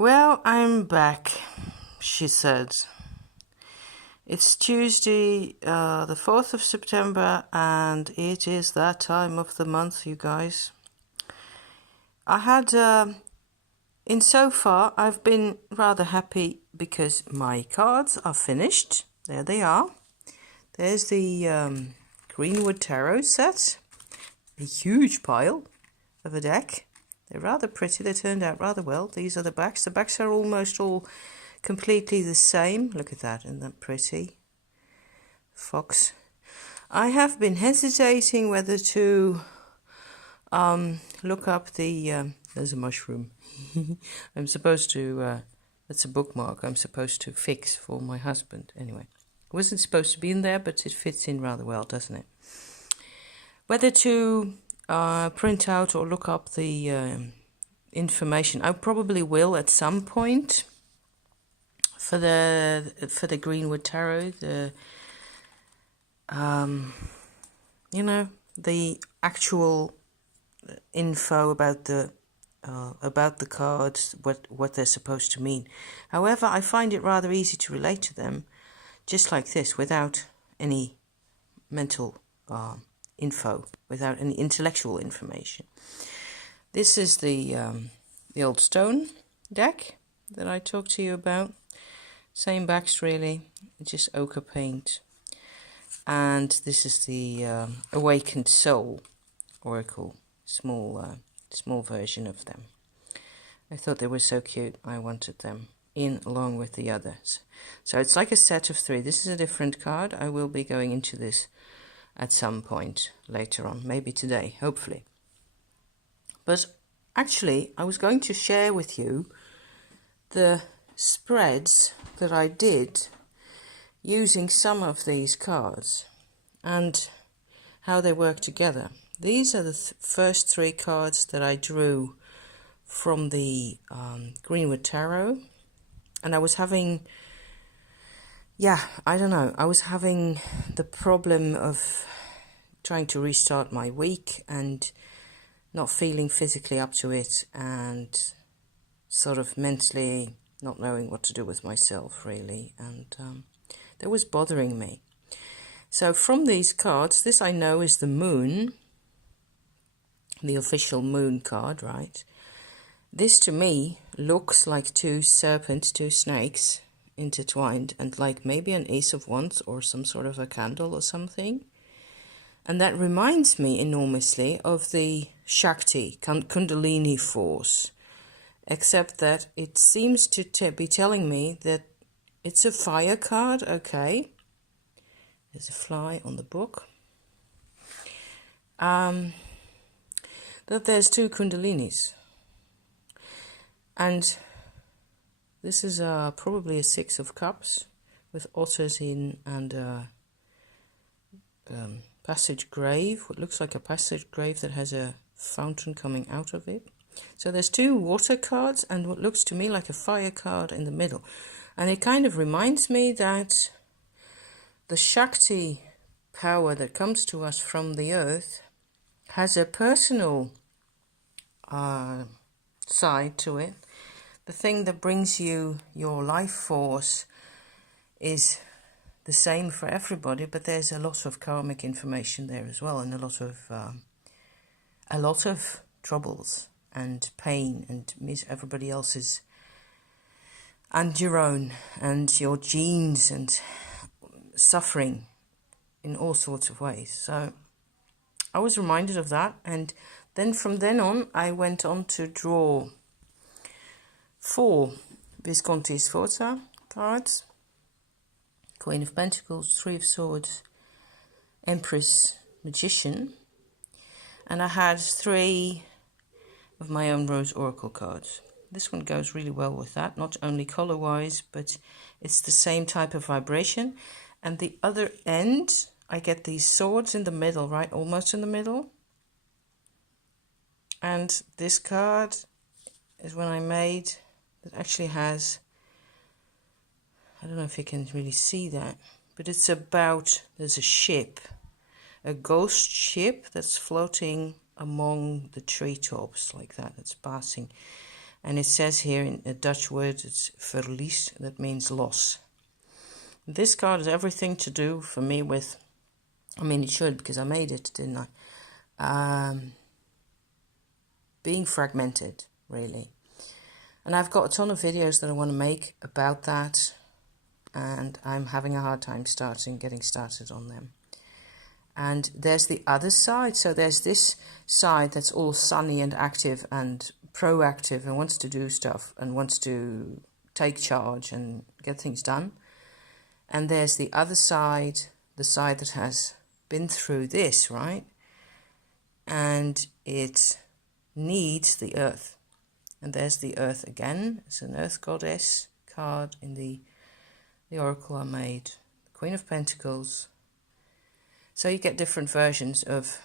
Well, I'm back, she said. It's Tuesday, the 4th of September, and it is that time of the month, you guys. Insofar, I've been rather happy because my cards are finished. There they are. There's the Greenwood Tarot set, a huge pile of a deck. They're rather pretty. They turned out rather well. These are the backs. The backs are almost all completely the same. Look at that. Isn't that pretty? Fox. I have been hesitating whether to look up the... there's a mushroom. I'm supposed to... that's a bookmark I'm supposed to fix for my husband. Anyway, it wasn't supposed to be in there, but it fits in rather well, doesn't it? Whether to... print out or look up the information. I probably will at some point for the Greenwood Tarot. The actual info about the cards, what they're supposed to mean. However, I find it rather easy to relate to them, just like this, without any mental info, without any intellectual information. This is the old stone deck that I talked to you about. Same backs really, just ochre paint. And this is the Awakened Soul Oracle, small version of them. I thought they were so cute, I wanted them in along with the others. So it's like a set of 3. This is a different card. I will be going into this at some point later on, maybe today, hopefully. But actually, I was going to share with you the spreads that I did using some of these cards and how they work together. These are the first 3 cards that I drew from the Greenwood Tarot, and I was having... I was having the problem of trying to restart my week and not feeling physically up to it, and sort of mentally not knowing what to do with myself, really, and that was bothering me. So from these cards, this I know is the moon, the official moon card, right? This to me looks like 2 serpents, 2 snakes, intertwined, and like maybe an Ace of Wands or some sort of a candle or something. And that reminds me enormously of the Shakti, Kundalini force, except that it seems to be telling me that it's a fire card. Okay, there's a fly on the book. That there's 2 Kundalinis, and this is probably a 6 of Cups with otters in, and passage grave, what looks like a passage grave that has a fountain coming out of it. So there's 2 water cards and what looks to me like a fire card in the middle. And it kind of reminds me that the Shakti power that comes to us from the earth has a personal side to it. The thing that brings you your life force is the same for everybody, but there's a lot of karmic information there as well, and a lot of troubles and pain, and miss everybody else's and your own, and your genes, and suffering in all sorts of ways. So I was reminded of that, and then from then on I went on to draw 4 Visconti-Sforza cards: Queen of Pentacles, 3 of Swords, Empress, Magician, and I had 3 of my own Rose Oracle cards. This one goes really well with that, not only color-wise, but it's the same type of vibration. And the other end, I get these swords in the middle, right, almost in the middle. And this card is one I made that actually has... I don't know if you can really see that, but it's about, there's a ship, a ghost ship that's floating among the treetops like that, that's passing. And it says here in a Dutch word, it's verlies, that means loss. This card has everything to do for me with, I mean it should because I made it, didn't I? Being fragmented, really. And I've got a ton of videos that I want to make about that, and I'm having a hard time getting started on them. And there's the other side. So there's this side that's all sunny and active and proactive and wants to do stuff and wants to take charge and get things done. And there's the other side, the side that has been through this, right? And it needs the earth. And there's the earth again. It's an earth goddess card in the oracle I made. The Queen of Pentacles. So you get different versions of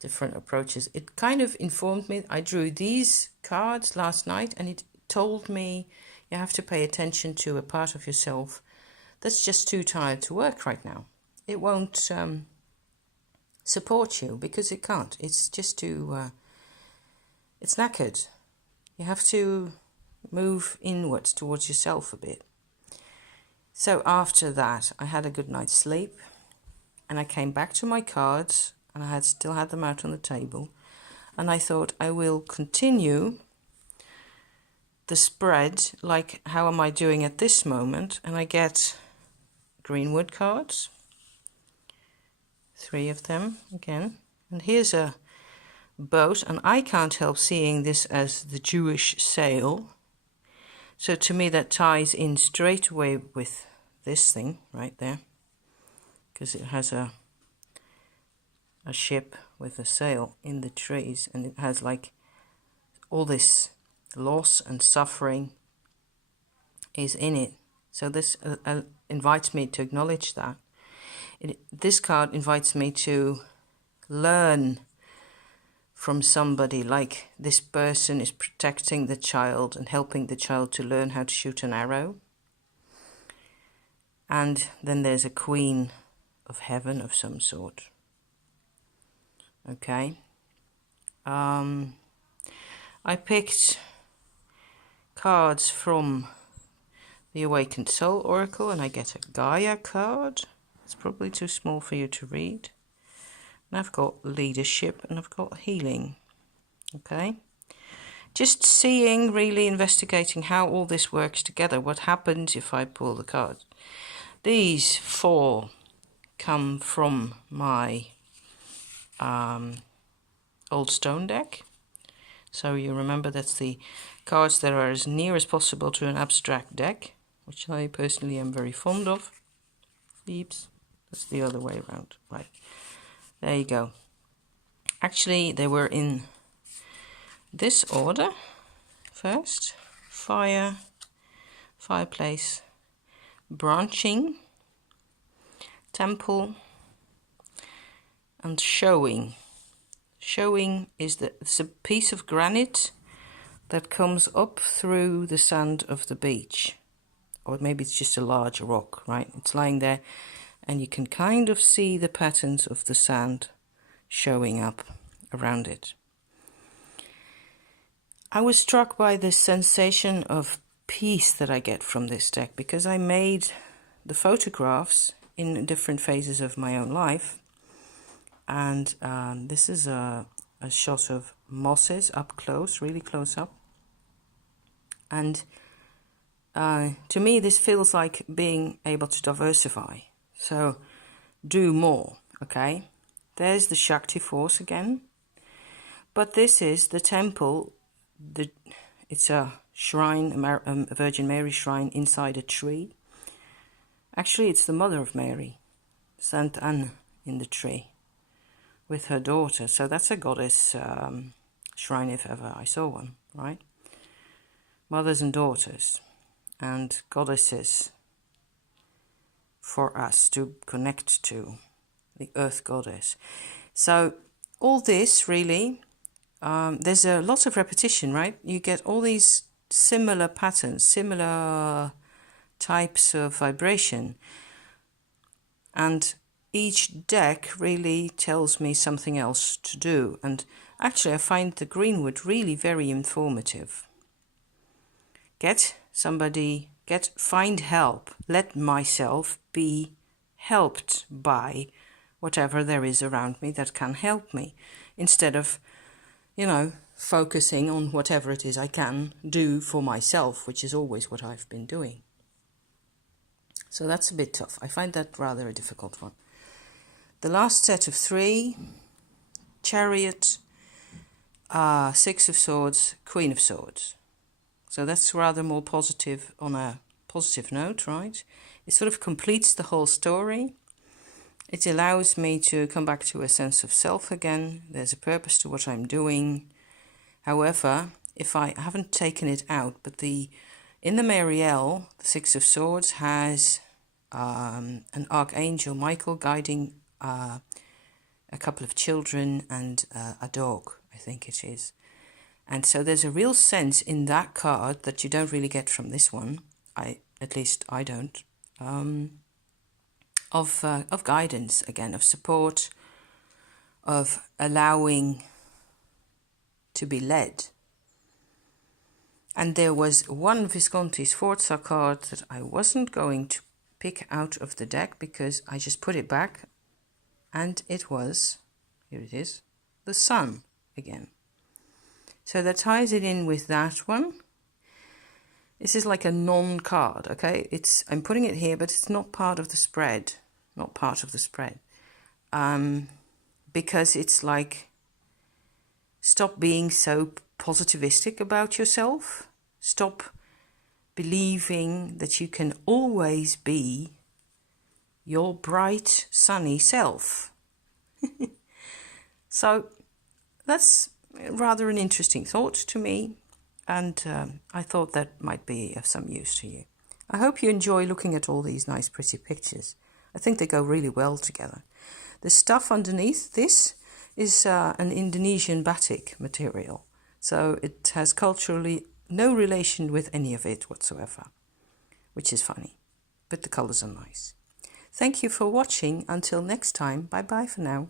different approaches. It kind of informed me. I drew these cards last night and it told me you have to pay attention to a part of yourself that's just too tired to work right now. It won't support you because it can't. It's just too... it's knackered. You have to move inwards towards yourself a bit. So after that, I had a good night's sleep and I came back to my cards and I still had them out on the table. And I thought I will continue the spread, like how am I doing at this moment? And I get Greenwood cards, 3 of them again. And here's a boat, and I can't help seeing this as the Jewish sail. So to me that ties in straight away with this thing right there, because it has a ship with a sail in the trees, and it has like all this loss and suffering is in it. So this invites me to acknowledge that. This card invites me to learn from somebody, like this person is protecting the child and helping the child to learn how to shoot an arrow. And then there's a queen of heaven of some sort. Okay. I picked cards from the Awakened Soul Oracle, and I get a Gaia card. It's probably too small for you to read. And I've got leadership and I've got healing. Okay. Just seeing, really investigating how all this works together. What happens if I pull the cards? These 4 come from my old stone deck. So you remember that's the cards that are as near as possible to an abstract deck, which I personally am very fond of. Beeps. That's the other way around. Right. There you go. Actually, they were in this order. First, fire, fireplace, branching, temple, and showing. Showing is it's a piece of granite that comes up through the sand of the beach. Or maybe it's just a large rock, right? It's lying there and you can kind of see the patterns of the sand showing up around it. I was struck by the sensation of peace that I get from this deck because I made the photographs in different phases of my own life. And this is a shot of mosses up close, really close up. And to me, this feels like being able to diversify. So do more, okay? There's the Shakti force again. But this is the temple. It's a shrine, a Virgin Mary shrine inside a tree. Actually, it's the Mother of Mary, Saint Anne, in the tree with her daughter. So that's a goddess shrine if ever I saw one, right? Mothers and daughters and goddesses for us to connect to, the earth goddess. So all this really, there's a lot of repetition, right? You get all these similar patterns, similar types of vibration. And each deck really tells me something else to do. And Actually, I find the Greenwood really very informative. Find help. Let myself be helped by whatever there is around me that can help me, instead of, focusing on whatever it is I can do for myself, which is always what I've been doing. So that's a bit tough. I find that rather a difficult one. The last set of 3, Chariot, 6 of Swords, Queen of Swords. So that's rather more positive, on a positive note, right? It sort of completes the whole story. It allows me to come back to a sense of self again. There's a purpose to what I'm doing. However, if I haven't taken it out, but in the Marielle, the 6 of Swords has an Archangel Michael guiding a couple of children and a dog, I think it is. And so there's a real sense in that card that you don't really get from this one. At least I don't. Of guidance again, of support, of allowing to be led. And there was one Visconti-Sforza card that I wasn't going to pick out of the deck because I just put it back, and it was, here it is, the Sun again. So that ties it in with that one. This is like a non-card, okay? I'm putting it here, but it's not part of the spread. Not part of the spread. Because it's like, stop being so positivistic about yourself. Stop believing that you can always be your bright, sunny self. So that's rather an interesting thought to me, and I thought that might be of some use to you. I hope you enjoy looking at all these nice pretty pictures. I think they go really well together. The stuff underneath this is an Indonesian batik material, so it has culturally no relation with any of it whatsoever, which is funny, but the colours are nice. Thank you for watching. Until next time, bye bye for now.